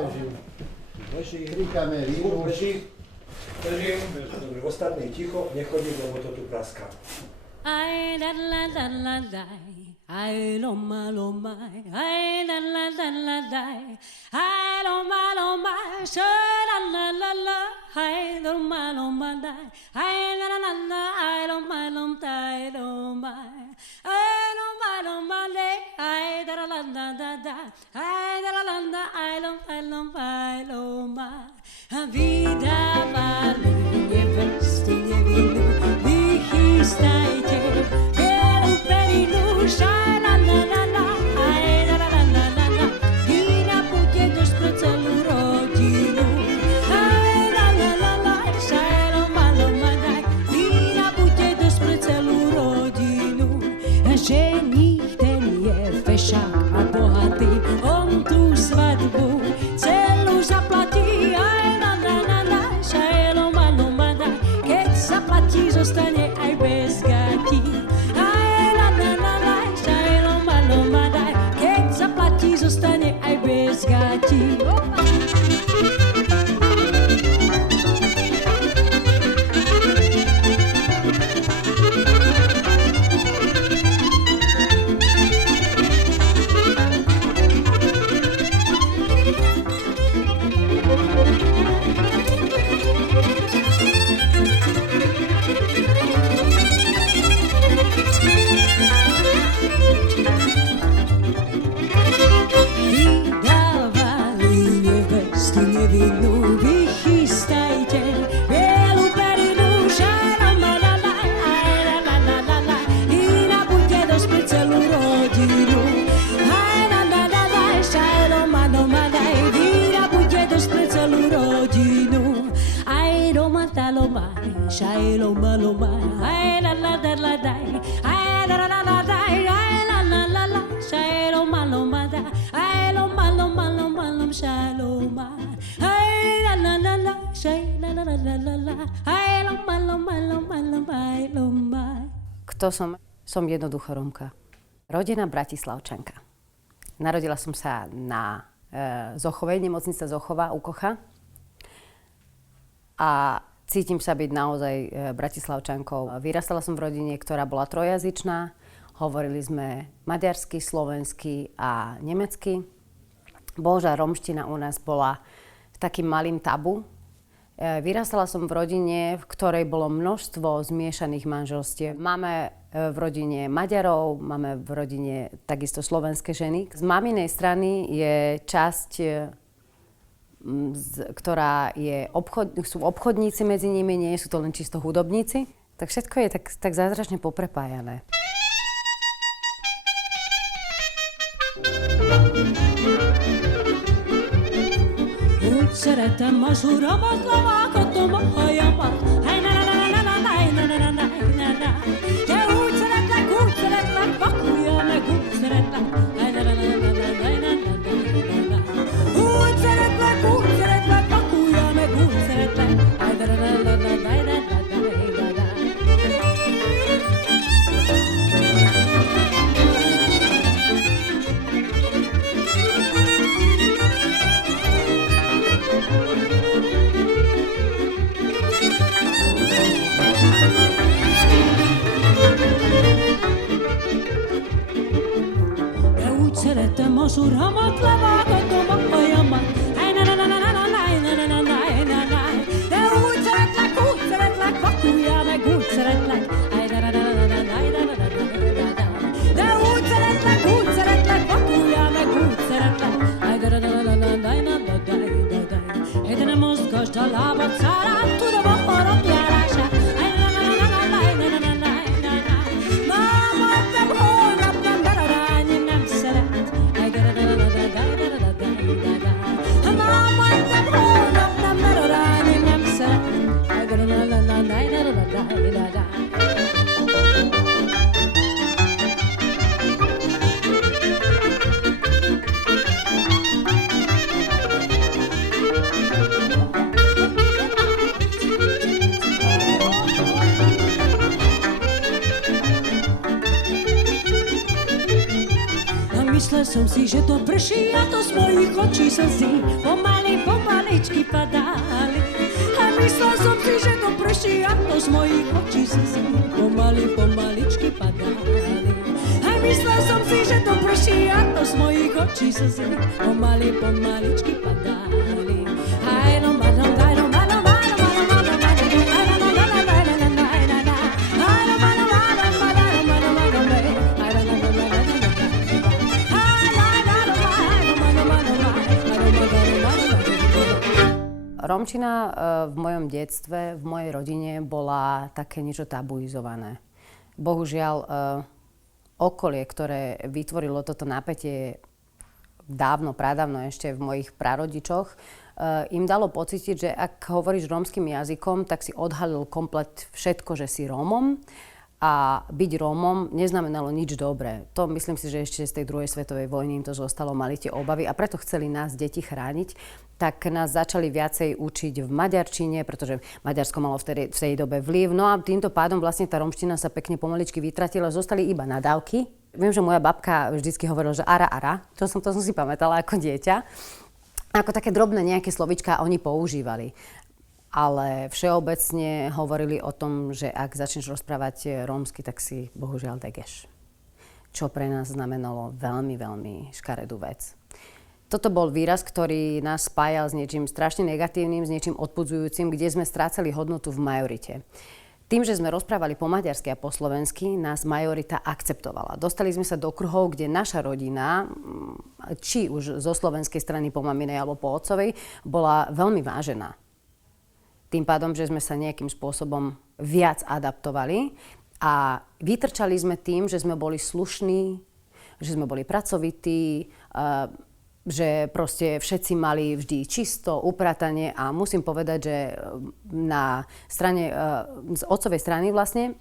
bežím. Vykrikame vínu. Bežím. Ostatní ticho, nechodí, lebo to tu praská. Ai la la la la la, ai lo ma, ai la la la la la, ai lo ma, sha la la la la, ai lo ma la, ai la la la la, ai lo ma, ai lo ma le, ai da la la da da, ai da la la da, ai lo ma, vida vale, nevesti nevinu, vychystajte bielu perinu, šaj la la la la, aj la la la la la la, vína bude dosť pre celú rodinu, aj la la la la, šaj lo ma daj, vína bude dosť pre celú rodinu, ženích ten je fešák a bohatý, on tú svadbu celú zaplatí, aj la la la la, šaj lo ma daj, keď zaplatí, zostane aj bez gatí. Aj la la la la, šaj lo ma daj, keď zaplatí, zostane aj bez gatí. Shai lo ma, ay la la da la dai, ay la la la dai, ay la la la la, shai lo ma da, ay lo ma, shai lo ma, ay la la la la, shai la la la la la, ay lo ma, ay lo ma. Kto som? Som jednoducho Rómka. Rodená Bratislavčanka. Narodila som sa na Zochovej, nemocnica Zochova u Kocha. A cítim sa byť naozaj Bratislavčankou. Vyrastala som v rodine, ktorá bola trojazyčná. Hovorili sme maďarsky, slovensky a nemecky. Božia rómština u nás bola takým malým tabu. Vyrastala som v rodine, v ktorej bolo množstvo zmiešaných manželstiev. Máme v rodine Maďarov, máme v rodine takisto slovenské ženy. Z maminej strany je časť, ktorá sú obchodníci medzi nimi, nie sú to len čisto hudobníci. Tak všetko je tak zázračne poprepájané. Úgy szeretem az uramat, lavágatom a hajamat. Hey, na na na na na na na na na na na. De úgy szeretlek, vakulja meg, úgy szeretlek. Hey, na na na na na na na na na. Úgy szeretlek, vakulja meg, úgy szeretlek. Hey, na na na na na na na na na. Szeretem az uramat, levágatom a hajamat. Hey, na na na na na na na na na na na na. De úgy szeretlek, vakulja meg, úgy szeretlek. Hey, na na na na na na na na na na. De úgy szeretlek, vakulja meg, úgy szeretlek. Hey, na na na na na na na na na. Hey, de ne mozgasd a lábad szárát, tudom a harap járását. Hey, na na na na na na na na na na na. Máma, te holnap nem berarányi, nem szeret. Myslel som si, že to prší a to z mojich očí slzí. pomaličky padali. A myslela som si, že to prší a to z mojich očí slzy pomaličky padali. A myslela som si, že to prší a to z mojich očí slzy pomaličky padali. Aj no madam, aj no madam, aj no madam, madam, madam, aj no madam, madam, madam, aj no madam, aj no madam, madam, madam, madam, madam, aj no madam, Rómčina v mojom detstve, v mojej rodine bola také niečo tabuizované. Bohužiaľ, okolie, ktoré vytvorilo toto napätie dávno, pradávno ešte v mojich prarodičoch, im dalo pocítiť, že ak hovoríš rómskym jazykom, tak si odhalil komplet všetko, že si Rómom. A byť Rómom neznamenalo nič dobré. To myslím si, že ešte z tej druhej svetovej vojny im to zostalo, mali tie obavy a preto chceli nás, deti, chrániť. Tak nás začali viacej učiť v maďarčine, pretože Maďarsko malo v tej dobe vplyv. No a týmto pádom vlastne tá rómština sa pekne pomaličky vytratila, zostali iba nadávky. Viem, že moja babka vždycky hovorila, že ara, to som si pamätala ako dieťa. Ako také drobné nejaké slovíčka oni používali. Ale všeobecne hovorili o tom, že ak začneš rozprávať rómsky, tak si bohužiaľ degeš. Čo pre nás znamenalo veľmi, veľmi škaredú vec. Toto bol výraz, ktorý nás spájal s niečím strašne negatívnym, s niečím odpudzujúcim, kde sme strácali hodnotu v majorite. Tým, že sme rozprávali po maďarsky a po slovensky, nás majorita akceptovala. Dostali sme sa do kruhov, kde naša rodina, či už zo slovenskej strany po maminej alebo po otcovej, bola veľmi vážená. Tým pádom, že sme sa nejakým spôsobom viac adaptovali a vytrčali sme tým, že sme boli slušní, že sme boli pracovití, že proste všetci mali vždy čisto, upratanie a musím povedať, že na strane, z otcovej strany vlastne,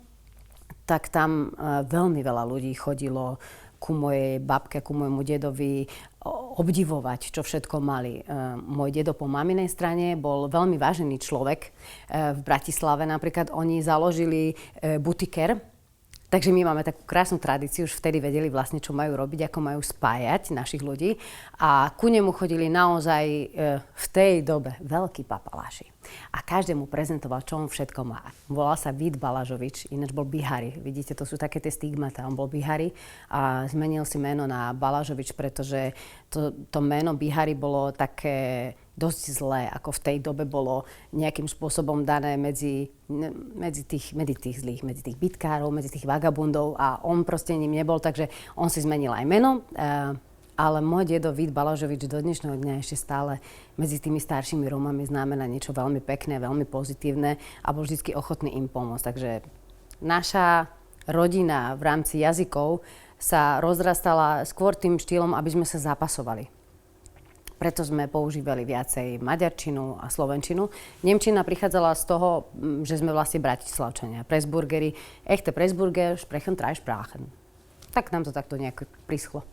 tak tam veľmi veľa ľudí chodilo ku mojej babke, ku môjmu dedovi obdivovať, čo všetko mali. Môj dedo po maminej strane bol veľmi vážený človek. V Bratislave napríklad oni založili butiker, takže my máme takú krásnu tradíciu, už vtedy vedeli vlastne, čo majú robiť, ako majú spájať našich ľudí. A ku nemu chodili naozaj v tej dobe veľkí papaláši. A každému prezentoval, čo on všetko má. Volal sa Vít Balažovič, ináč bol Bihari. Vidíte, to sú také tie stigmata. On bol Bihari a zmenil si meno na Balažovič, pretože to meno Bihari bolo také dosť zlé, ako v tej dobe bolo nejakým spôsobom dané medzi tých zlých, medzi tých bitkárov, medzi tých vagabundov a on proste ním nebol, takže on si zmenil aj meno. Ale môj dedo Vít Balažovič do dnešného dňa ešte stále medzi tými staršími Rómami znamená niečo veľmi pekné, veľmi pozitívne a bol vždy ochotný im pomôcť. Takže naša rodina v rámci jazykov sa rozrastala skôr tým štýlom, aby sme sa zapasovali. Preto sme používali viacej maďarčinu a slovenčinu. Nemčina prichádzala z toho, že sme vlastne Bratislavčania. Pressburgeri, echte Pressburger sprechen drei Sprachen. Tak nám to takto nejak prischlo.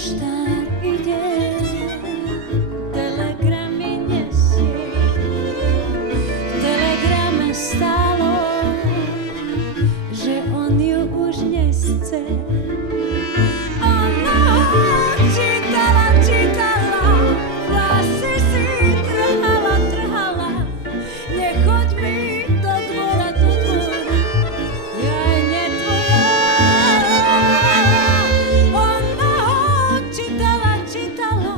poštár ide, telegramy nesie. V telegrame stálo, že on ju už nesce. Ona čítala, vlasy si trhala. Nechoď mi do dvora, ja nie tvoja. Ona čítala,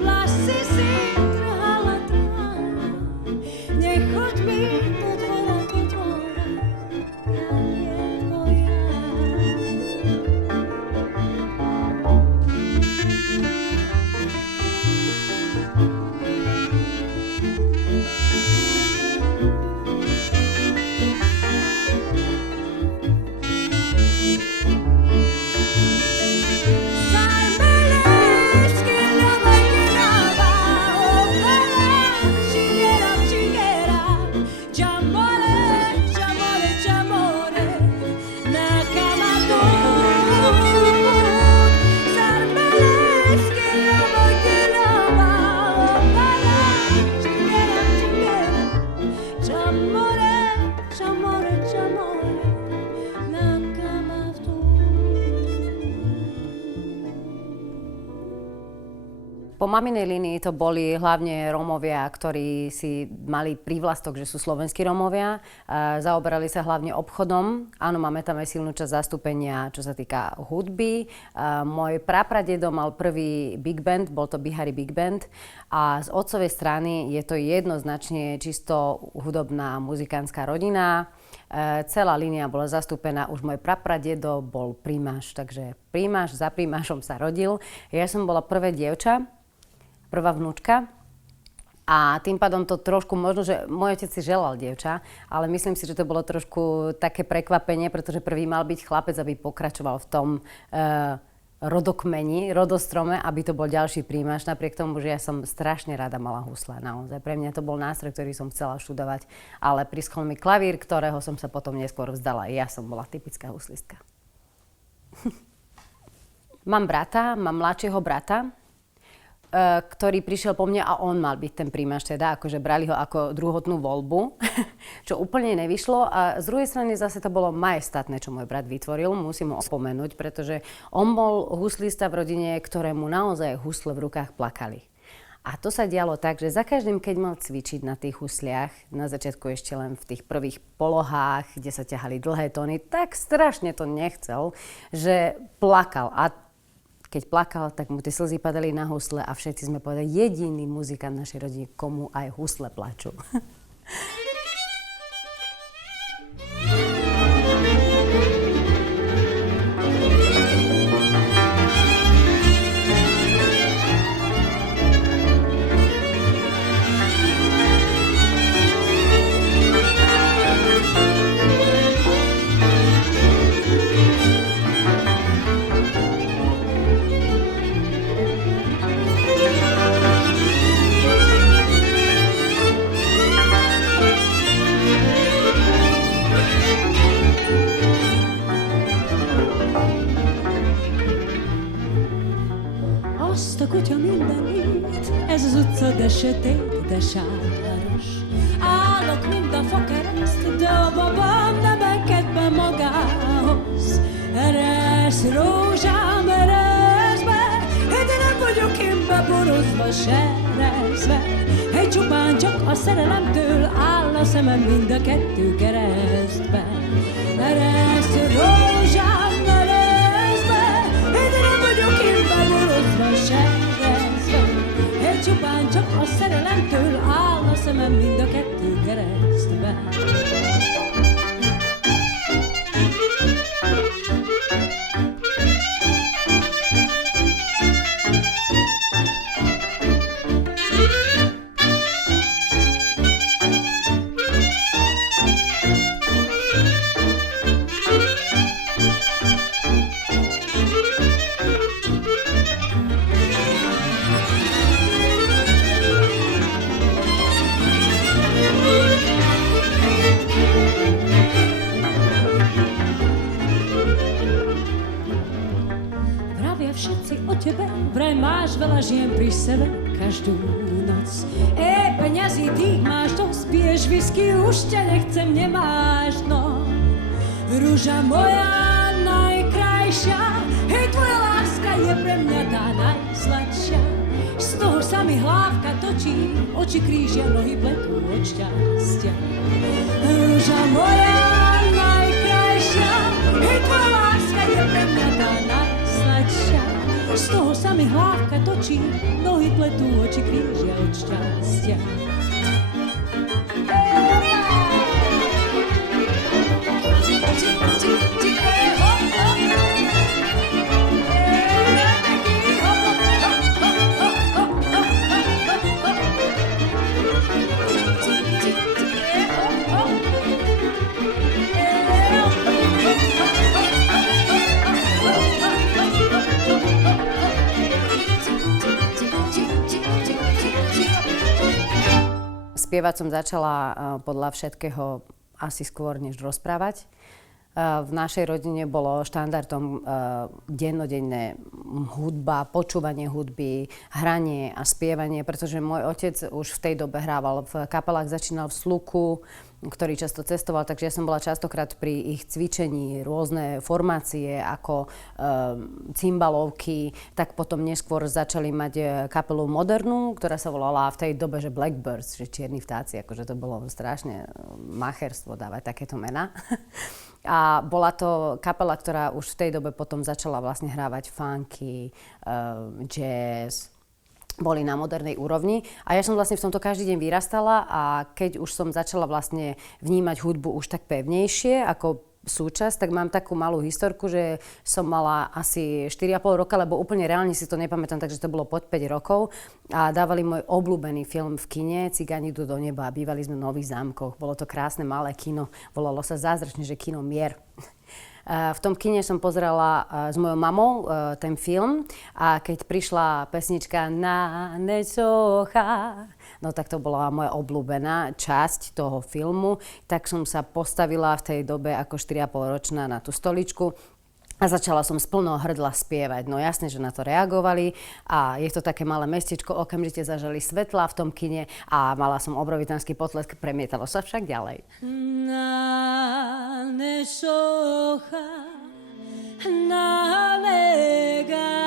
vlasy si trhala. Nechoď mi do dvora, ja nie tvoja. Po maminej línii to boli hlavne Rómovia, ktorí si mali prívlastok, že sú slovenskí Rómovia. Zaoberali sa hlavne obchodom. Áno, máme tam aj silnú časť zastúpenia, čo sa týka hudby. Môj prapradedo mal prvý big band, bol to Bihari Big Band. A z otcovej strany je to jednoznačne čisto hudobná muzikánska rodina. Celá línia bola zastúpená, už môj prapradedo bol primáš, takže primáš, za primášom sa rodil. Ja som bola prvé dievča, prvá vnúčka a tým pádom to trošku, možno, že môj otec si želal dievča, ale myslím si, že to bolo trošku také prekvapenie, pretože prvý mal byť chlapec, aby pokračoval v tom rodokmeni, rodostrome, aby to bol ďalší príjmaš, napriek tomu, že ja som strašne rada mala husle, naozaj. Pre mňa to bol nástroj, ktorý som chcela študovať, ale prischol mi klavír, ktorého som sa potom neskôr vzdala. Ja som bola typická huslistka. Mám mladšieho brata, ktorý prišiel po mne a on mal byť ten príjmaš, teda akože brali ho ako druhotnú voľbu, čo úplne nevyšlo a z druhej strany zase to bolo majestátne, čo môj brat vytvoril, musím ho spomenúť, pretože on bol huslista v rodine, ktorému naozaj husle v rukách plakali. A to sa dialo tak, že za každým, keď mal cvičiť na tých husliach, na začiatku ešte len v tých prvých polohách, kde sa ťahali dlhé tóny, tak strašne to nechcel, že plakal. A keď plakal, tak mu tie slzy padali na husle a všetci sme povedali, jediný muzikant našej rodiny, komu aj husle plačú. Azt a kutya mindenit, ez az utca, de sötét, de sáros. Állok, mint a fakereszt, de a babám nem enged be magához. Eresz, rózsám, eresz be, de nem vagyok én beborozva, serezve. Egy csupán csak a szerelemtől áll a szemem mind a kettő keresztbe. Eresz, rózsám, eresz be, de nem vagyok én beborozva, serezve. Egy csupán csak a szerelemtől áll a szemem mind a kettő keresztbe. tebe, vraj máš veľa žien pri sebe každú noc. Peňazí tých máš dosť, piješ whisky, už ťa nechcem, nemáš dno. Rúža moja najkrajšia, hej, tvoja láska je pre mňa tá najsladšia. Z toho sa mi hlávka točí, oči krížia, nohy pletú od šťastia. Rúža moja najkrajšia, hej, tvoja láska je pre mňa tá najsladšia. Z toho sa mi hlávka točí, nohy pletú, oči krížia od šťastia. Spievať som začala podľa všetkého asi skôr, než rozprávať. V našej rodine bolo štandardom dennodenné hudba, počúvanie hudby, hranie a spievanie, pretože môj otec už v tej dobe hrával v kapelách, začínal v Sluku, ktorý často cestoval, takže ja som bola častokrát pri ich cvičení, rôzne formácie ako cymbalovky, tak potom neskôr začali mať kapelu modernú, ktorá sa volala v tej dobe, že Blackbirds, že čierni vtáci, akože to bolo strašne macherstvo dávať takéto mená. A bola to kapela, ktorá už v tej dobe potom začala vlastne hrávať funky, jazz, boli na modernej úrovni. A ja som vlastne v tomto každý deň vyrastala a keď už som začala vlastne vnímať hudbu už tak pevnejšie ako súčasť, tak mám takú malú historku, že som mala asi 4,5 roka, lebo úplne reálne si to nepamätám, takže to bolo pod 5 rokov. A dávali môj obľúbený film v kine, Cigáni idú do neba, a bývali sme v Nových Zámkoch. Bolo to krásne malé kino, volalo sa zázračne, že kino Mier. V tom kine som pozerala s mojou mamou ten film a keď prišla pesnička Na nesocha, no tak to bola moja obľúbená časť toho filmu, tak som sa postavila v tej dobe ako 4,5-ročná na tú stoličku a začala som z plného hrdla spievať. No jasne, že na to reagovali a je to také malé mestečko, okamžite zažali svetlá v tom kine a mala som obrovitánsky potlesk, premietalo sa však ďalej. Na nesocha, na lega,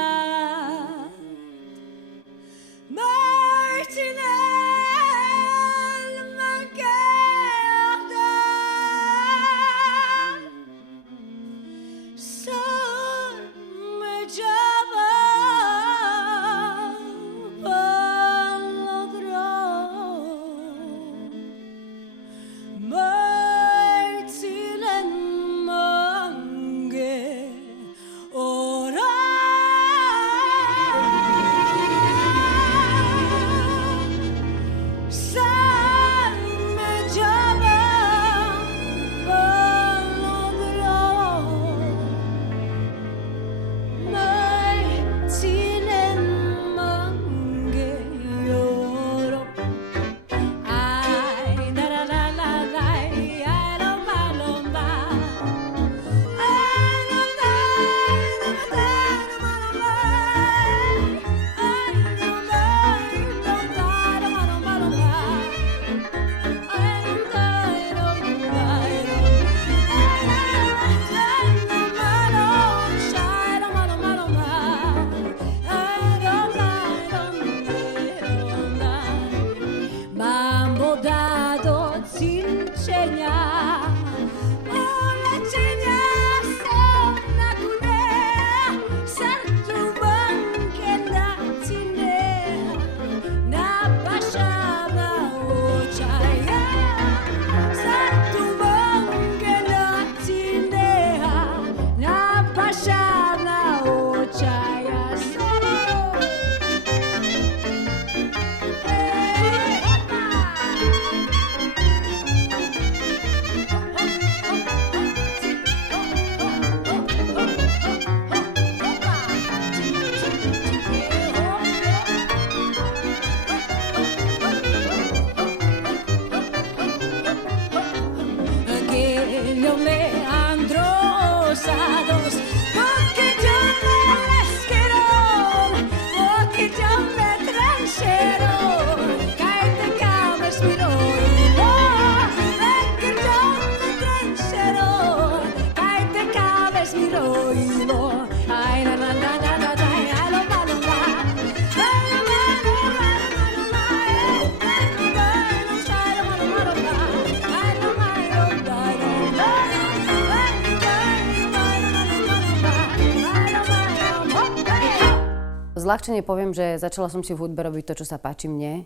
Zľahčene poviem, že začala som si v hudbe robiť to, čo sa páči mne.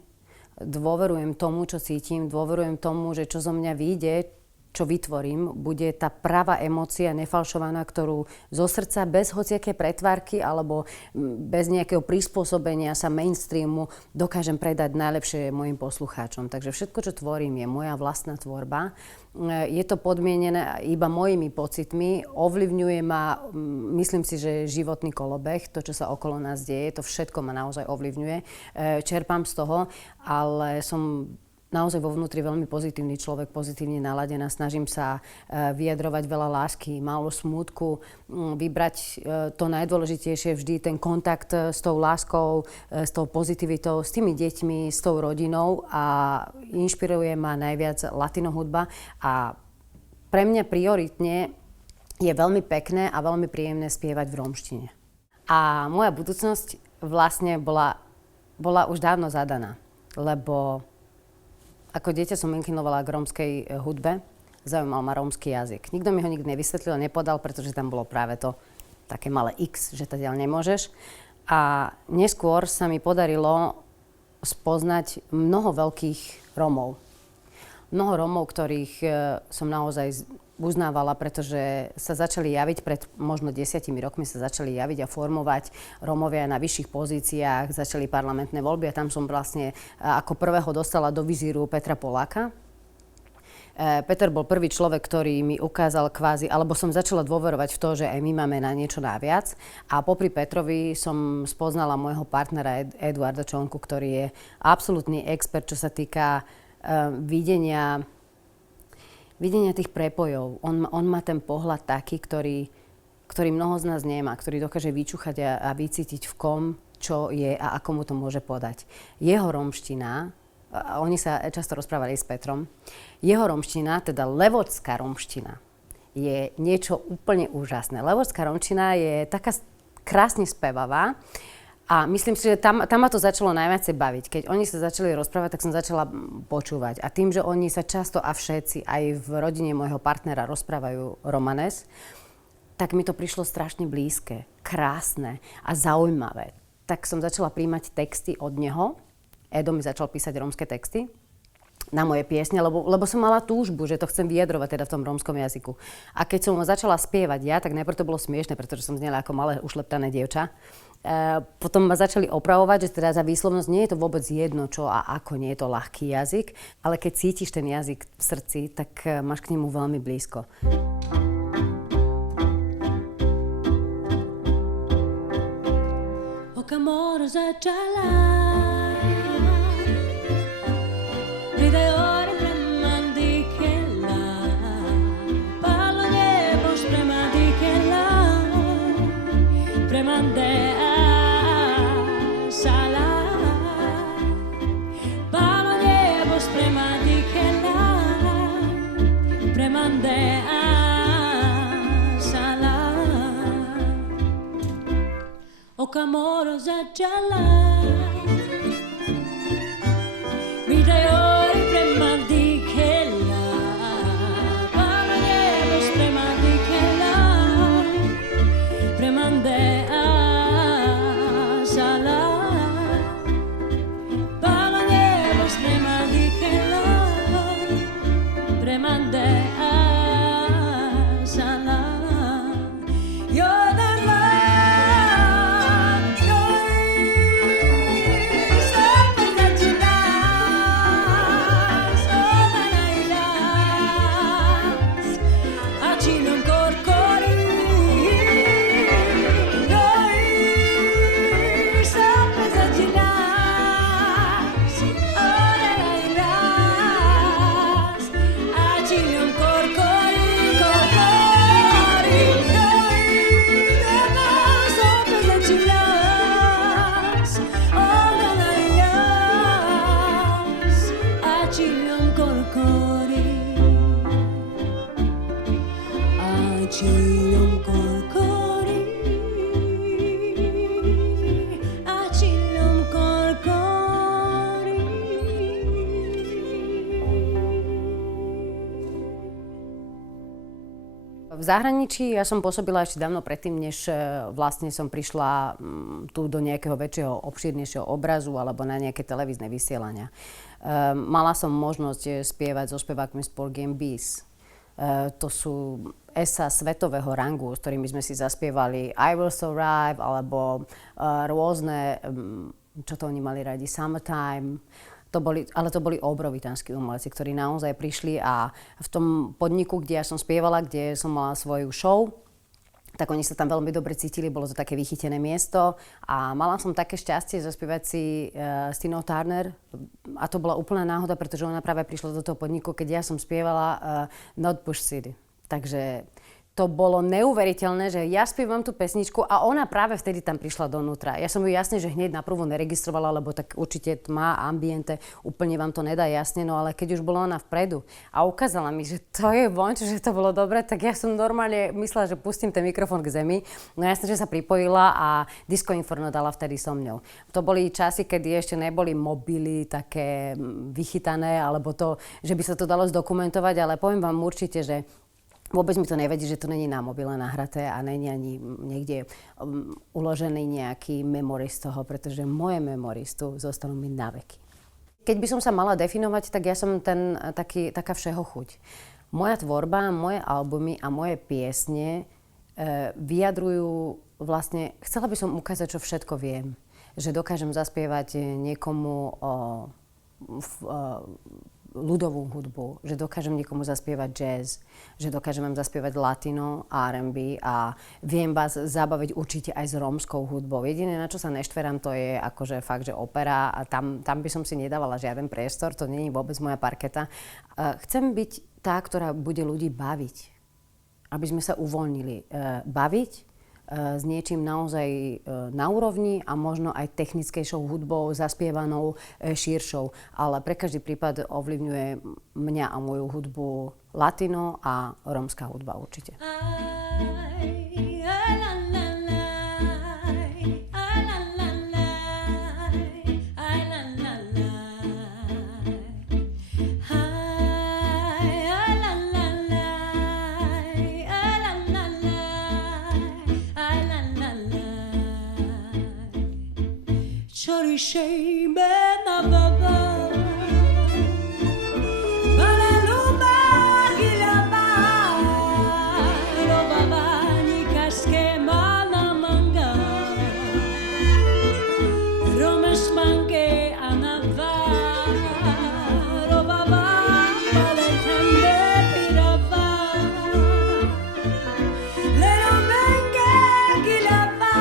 Dôverujem tomu, čo cítim, dôverujem tomu, že čo zo mňa vyjde, čo vytvorím, bude tá pravá emócia, nefalšovaná, ktorú zo srdca, bez hociaké pretvárky alebo bez nejakého prispôsobenia sa mainstreamu dokážem predať najlepšie mojim poslucháčom. Takže všetko, čo tvorím, je moja vlastná tvorba. Je to podmienené iba mojimi pocitmi, ovplyvňuje ma, myslím si, že životný kolobeh, to, čo sa okolo nás deje, to všetko ma naozaj ovplyvňuje. Čerpám z toho, ale som naozaj vo vnútri veľmi pozitívny človek, pozitívne naladená. Snažím sa vyjadrovať veľa lásky, málo smútku, vybrať to najdôležitejšie vždy, ten kontakt s tou láskou, s tou pozitivitou, s tými deťmi, s tou rodinou a inšpiruje ma najviac latino hudba a pre mňa prioritne je veľmi pekné a veľmi príjemné spievať v rómštine. A moja budúcnosť vlastne bola už dávno zadaná, lebo ako dieťa som inklinovala k rómskej hudbe, zaujímal ma rómsky jazyk. Nikto mi ho nikdy nevysvetlil, nepodal, pretože tam bolo práve to také malé X, že tadiaľ nemôžeš. A neskôr sa mi podarilo spoznať mnoho veľkých Rómov. Mnoho Rómov, ktorých som naozaj uznávala, pretože sa začali javiť, pred možno 10 rokmi sa začali javiť a formovať Rómovia na vyšších pozíciách, začali parlamentné voľby a tam som vlastne ako prvého dostala do vizíru Petra Poláka. Peter bol prvý človek, ktorý mi ukázal kvázi, alebo som začala dôverovať v to, že aj my máme na niečo naviac. A popri Petrovi som spoznala môjho partnera Eduarda Čonku, ktorý je absolútny expert, čo sa týka videnia tých prepojov. On má ten pohľad taký, ktorý mnoho z nás nemá, ktorý dokáže vyčúchať a vycítiť v kom, čo je a ako mu to môže podať. Jeho rómština, oni sa často rozprávali s Petrom, jeho rómština, teda levočská rómština, je niečo úplne úžasné. Levočská rómština je taká krásne spevavá, a myslím si, že tam ma to začalo najviac baviť. Keď oni sa začali rozprávať, tak som začala počúvať. A tým, že oni sa často a všetci aj v rodine môjho partnera rozprávajú romanes, tak mi to prišlo strašne blízke, krásne a zaujímavé. Tak som začala príjmať texty od neho. Edo mi začal písať rómske texty na moje piesne, lebo som mala túžbu, že to chcem vyjadrovať teda v tom rómskom jazyku. A keď som začala spievať ja, tak najprv to bolo smiešne, pretože som znela ako malé ušleptané dievča. Potom ma začali opravovať, že teda za výslovnosť nie je to vôbec jedno, čo a ako, nie je to ľahký jazyk, ale keď cítiš ten jazyk v srdci, tak máš k nemu veľmi blízko. Amor začala Pridaj ore prema dikela Palo nebo prema dikela Prema dea sala Palo nebo prema dikela Prema dea Okamoro začala Pridaj ore prema dikela Palo nebo prema dikela Prema dea sala Palo nebo prema dikela Prema dea sala V zahraničí ja som pôsobila ešte dávno predtým, než vlastne som prišla tu do nejakého väčšieho, obšírnejšieho obrazu alebo na nejaké televízne vysielania. Mala som možnosť spievať so spevákmi z Porgy and Bess. To sú esa svetového rangu, s ktorými sme si zaspievali I Will Survive alebo rôzne, čo to oni mali radi, Summertime. Ale to boli obrovitánsky umelci, ktorí naozaj prišli a v tom podniku, kde ja som spievala, kde som mala svoju show, tak oni sa tam veľmi dobre cítili, bolo to také vychytené miesto a mala som také šťastie zaspievať si s Tinou Turner a to bola úplná náhoda, pretože ona práve prišla do toho podniku, keď ja som spievala Not Bush City. Takže to bolo neuveriteľné, že ja spievam tú pesničku a ona práve vtedy tam prišla donútra. Ja som ju jasne, že hneď naprvo neregistrovala, lebo tak určite tma, ambiente, úplne vám to nedá jasne, no ale keď už bola ona vpredu a ukázala mi, že to je vonč, že to bolo dobre, tak ja som normálne myslela, že pustím ten mikrofón k zemi. No jasne, že sa pripojila a Disco Inferno dala vtedy so mňou. To boli časy, kedy ešte neboli mobily také vychytané, alebo to, že by sa to dalo zdokumentovať, ale poviem vám určite, že vôbec mi to nevadí, že to není na mobile nahraté a není ani niekde uložený nejaký memory z toho, pretože moje memories tu zostanú mi na veky. Keď by som sa mala definovať, tak ja som taká všeho chuť. Moja tvorba, moje albumy a moje piesne vyjadrujú vlastne, chcela by som ukázať, čo všetko viem. Že dokážem zaspievať niekomu ľudovú hudbu, že dokážem niekomu zaspievať jazz, že dokážem vám zaspievať latino, R&B a viem vás zabaviť určite aj s rómskou hudbou. Jediné, na čo sa neštverám, to je akože fakt, že opera a tam by som si nedávala žiaden priestor, to nie je vôbec moja parketa. Chcem byť tá, ktorá bude ľudí baviť, aby sme sa uvoľnili. Baviť s niečím naozaj na úrovni a možno aj technickejšou hudbou, zaspievanou, širšou. Ale pre každý prípad ovplyvňuje mňa a moju hudbu latino a rómska hudba určite. Chori shame na baba Balaluma gilaba Ro baba ni kaske mana manga Romes manke anava Ro baba baletende pirava Lero menge gilaba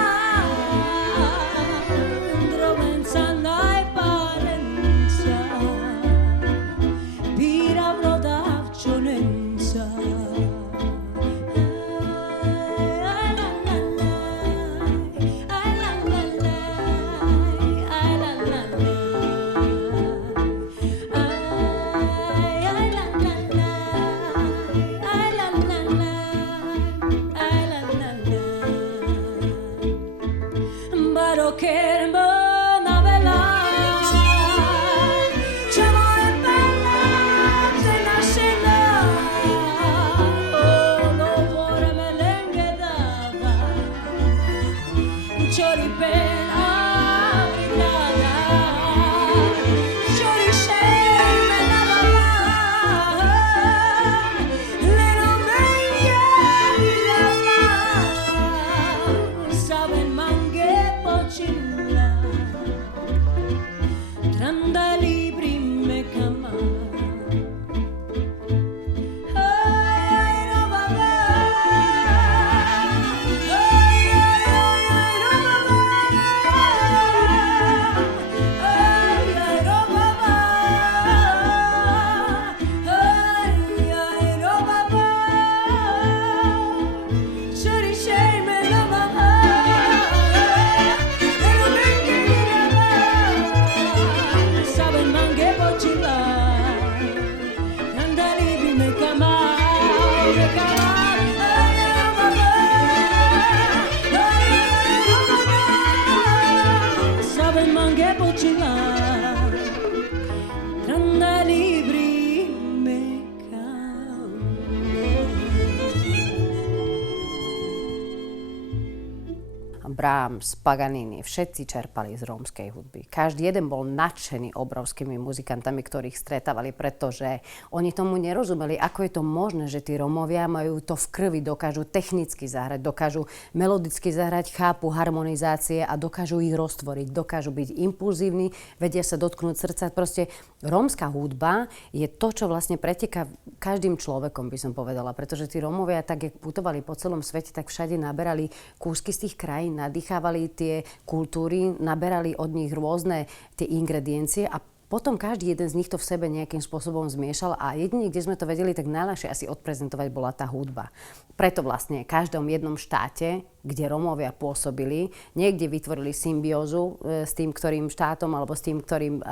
Brahms, Paganini, všetci čerpali z rómskej hudby. Každý jeden bol nadšený obrovskými muzikantami, ktorých stretávali, pretože oni tomu nerozumeli, ako je to možné, že tí Rómovia majú to v krvi, dokážu technicky zahrať, dokážu melodicky zahrať, chápu harmonizácie a dokážu ich roztvoriť, dokážu byť impulzívni, vedia sa dotknúť srdca. Proste rómska hudba je to, čo vlastne preteká každým človekom, by som povedala, pretože tí Rómovia, tak jak putovali po celom svete, tak všade naberali kúsky z tých krajín, nadýchávali tie kultúry, naberali od nich rôzne tie ingrediencie a potom každý jeden z nich to v sebe nejakým spôsobom zmiešal a jedine, kde sme to vedeli, tak najľahšie asi odprezentovať bola tá hudba. Preto vlastne v každom jednom štáte, kde Rómovia pôsobili, niekde vytvorili symbiózu s tým, ktorým štátom alebo s tým, ktorým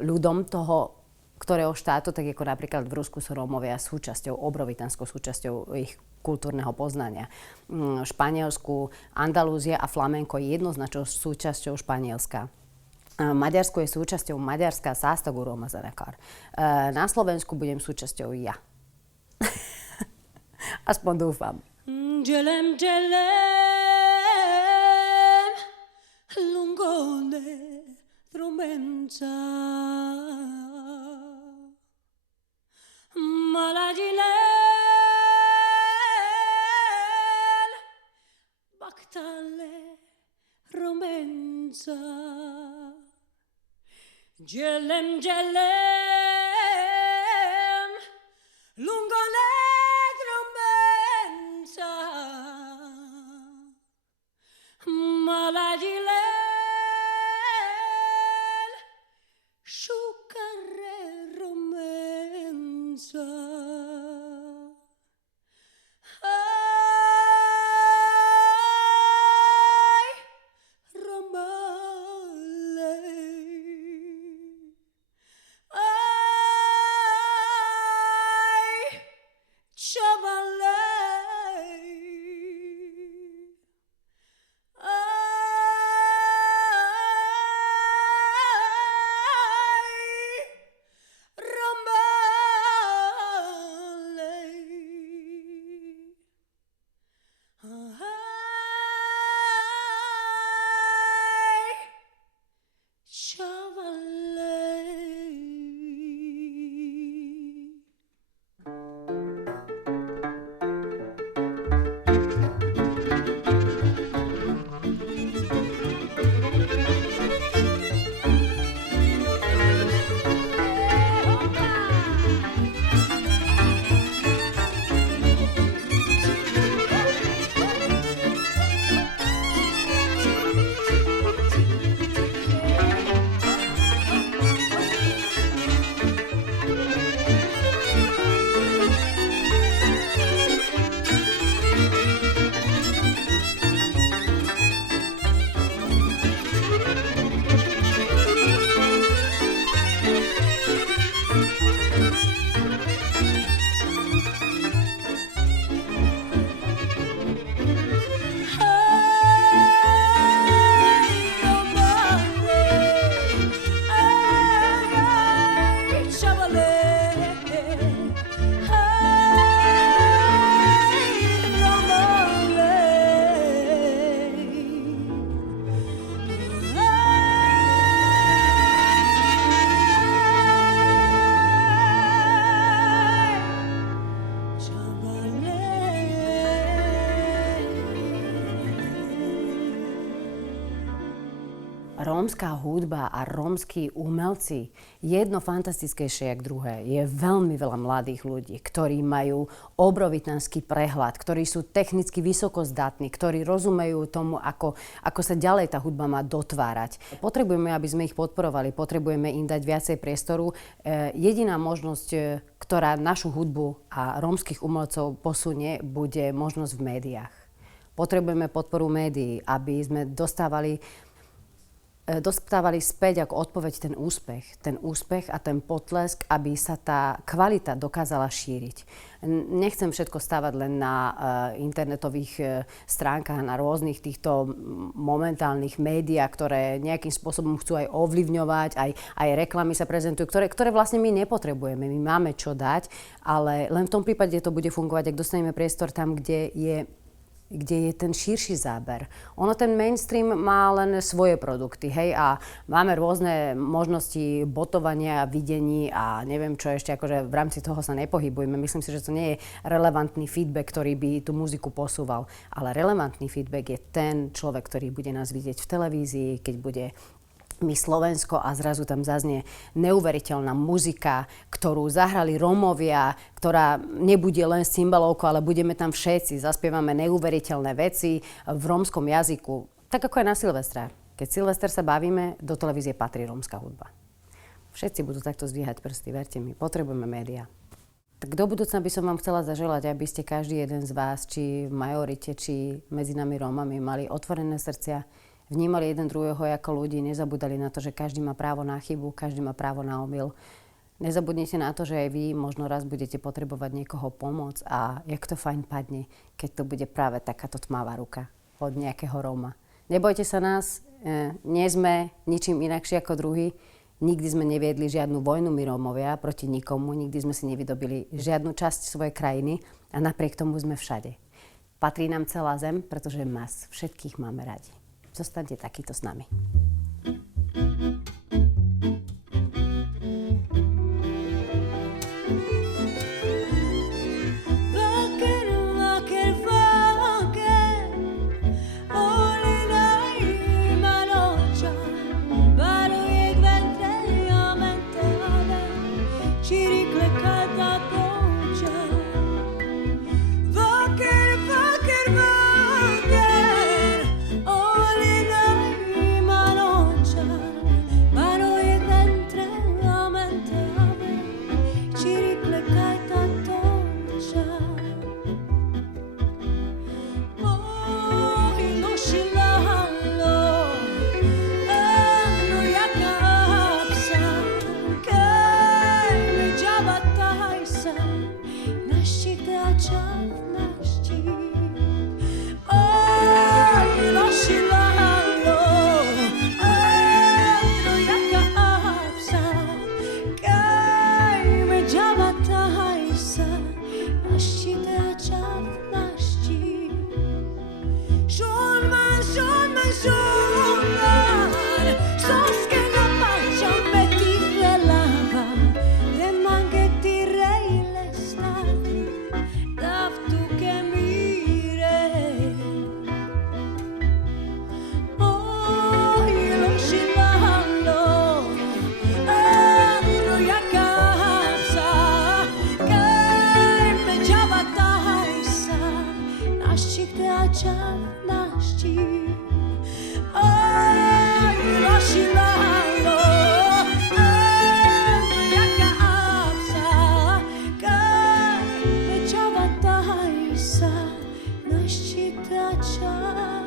ľudom toho ktorého štátu, tak ako napríklad v Rusku sú Rómovia súčasťou, obrovitánskou súčasťou ich kultúrneho poznania. V Španielsku Andalúzia a flamenko je jednoznačnou súčasťou Španielska. Maďarsko je súčasťou Maďarska, Szásztagú Róma zenekar. Na Slovensku budem súčasťou ja. Aspoň dúfam. Gelem, lungone, trumenza. Maladilel, bactale, romenza. Gelem, lungone, trumenza. Maladilel, sciucare romenza. Rómska hudba a rómski umelci jedno fantastickejšie jak druhé. Je veľmi veľa mladých ľudí, ktorí majú obrovitánsky prehľad, ktorí sú technicky vysokozdatní, ktorí rozumejú tomu, ako sa ďalej tá hudba má dotvárať. Potrebujeme, aby sme ich podporovali, potrebujeme im dať viacej priestoru. Jediná možnosť, ktorá našu hudbu a rómskych umelcov posunie, bude možnosť v médiách. Potrebujeme podporu médií, aby sme dostávali späť ako odpoveď ten úspech a ten potlesk, aby sa tá kvalita dokázala šíriť. Nechcem všetko stávať len na internetových stránkach, na rôznych týchto momentálnych médiách, ktoré nejakým spôsobom chcú aj ovplyvňovať, aj reklamy sa prezentujú, ktoré vlastne my nepotrebujeme. My máme čo dať, ale len v tom prípade to bude fungovať, ak dostaneme priestor tam, kde je kde je ten širší záber. Ono ten mainstream má len svoje produkty, hej, a máme rôzne možnosti botovania, videní a neviem čo ešte, akože v rámci toho sa nepohybujeme. Myslím si, že to nie je relevantný feedback, ktorý by tú muziku posúval, ale relevantný feedback je ten človek, ktorý bude nás vidieť v televízii, keď bude My Slovensko a zrazu tam zaznie neuveriteľná muzika, ktorú zahrali Rómovia, ktorá nebude len s cymbalovkou, ale budeme tam všetci, zaspievame neuveriteľné veci v rómskom jazyku. Tak ako aj na Silvestra. Keď Silvester sa bavíme, do televízie patrí rómska hudba. Všetci budú takto zdvíhať prsty, verte mi, potrebujeme médiá. Tak do budúcna by som vám chcela zaželať, aby ste každý jeden z vás, či v majorite, či medzi nami Rómami, mali otvorené srdcia, vnímali jeden druhého ako ľudí, nezabudali na to, že každý má právo na chybu, každý má právo na omyl. Nezabudnite na to, že aj vy možno raz budete potrebovať niekoho pomôcť a jak to fajn padne, keď to bude práve takáto tmavá ruka od nejakého Róma. Nebojte sa nás, nie sme ničím inakší ako druhý. Nikdy sme neviedli žiadnu vojnu my Rómovia proti nikomu, nikdy sme si nevydobili žiadnu časť svojej krajiny a napriek tomu sme všade. Patrí nám celá zem, pretože nás všetkých máme radi. Zostaňte takýto s nami. Ciao.